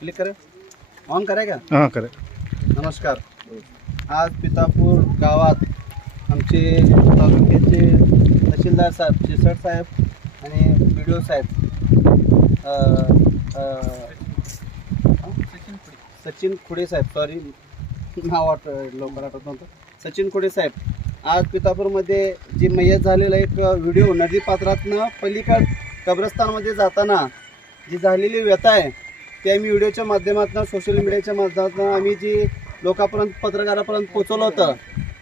Click करे। On करे का हां करे। नमस्कार। आज पितापूर गावात आमचे तालुक्याचे तहसीलदार साहेब शिरसट साहेब आणि बी डी ओ साहेब सचिन खुडे साहेब सॉरी नाव आठ लवकर आठवत नव्हतं. सचिन खुडे साहेब आज पितापूरमध्ये जी मयत झालेला एक व्हिडिओ नदी पात्रातनं पलीकड कब्रस्तानमध्ये जाताना जी झालेली व्यथा आहे ते आम्ही व्हिडिओच्या माध्यमातून सोशल मीडियाच्या माध्यमातून आम्ही जी लोकांपर्यंत पत्रकारापर्यंत पोचवलं होतं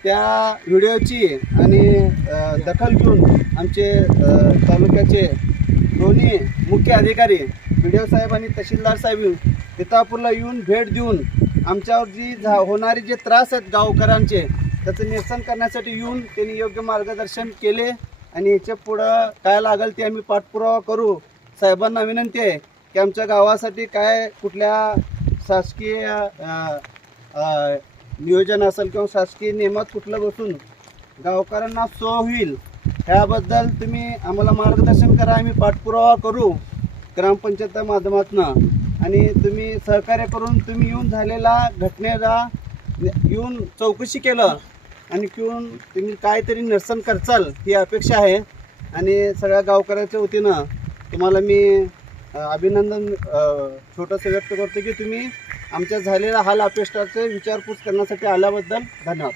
त्या व्हिडिओची आणि दखल घेऊन आमचे तालुक्याचे दोन्ही मुख्य अधिकारी बी डी ओ साहेब आणि तहसीलदार साहेब तितापूरला येऊन भेट देऊन आमच्यावर जी झा होणारे जे त्रास आहेत गावकऱ्यांचे त्याचं निरसन करण्यासाठी येऊन त्यांनी योग्य मार्गदर्शन केले आणि याच्या पुढं काय लागेल ते आम्ही पाठपुरावा करू. साहेबांना विनंती आहे की आमच्या गावासाठी काय कुठल्या शासकीय नियोजन असेल किंवा शासकीय नियमात कुठलं बसून गावकऱ्यांना सो होईल ह्याबद्दल तुम्ही आम्हाला मार्गदर्शन करा. आम्ही पाठपुरावा करू ग्रामपंचायत माध्यमातून. आणि तुम्ही सहकार्य करून तुम्ही येऊन झालेला घटनेला येऊन चौकशी केलं आणि येऊन तुम्ही काहीतरी निरसन करचाल ही अपेक्षा आहे. आणि सगळ्या गावकऱ्याच्या वतीनं तुम्हाला मी अभिनंदन छोटंसं व्यक्त करतो की तुम्ही आमच्या झालेल्या हाल अपेष्टाचे विचारपूस करण्यासाठी आल्याबद्दल धन्यवाद.